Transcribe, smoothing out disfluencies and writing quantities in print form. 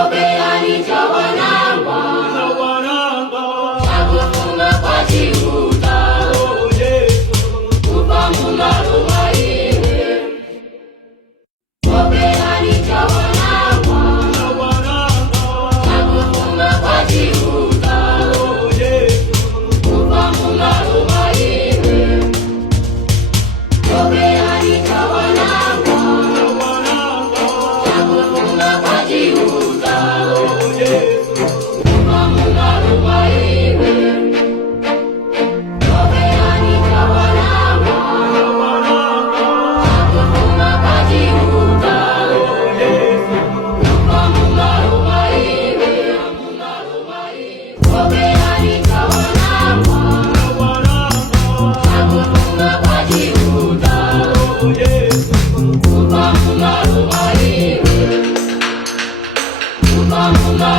Obeani chawanangwa chakufunga kwa chiuta kupamula rumaire. Obeani chawanangwa chakufunga kwa chiuta kupamula rumaire. Obeani chawanangwa chakufunga kwa chiuta kupamula rumaire. Obeani chawanangwa chakufunga kwa chiuta kupamula rumaire. Obeani chawanangwa chakufunga kwa chiuta kupamula rumaire. Kupamula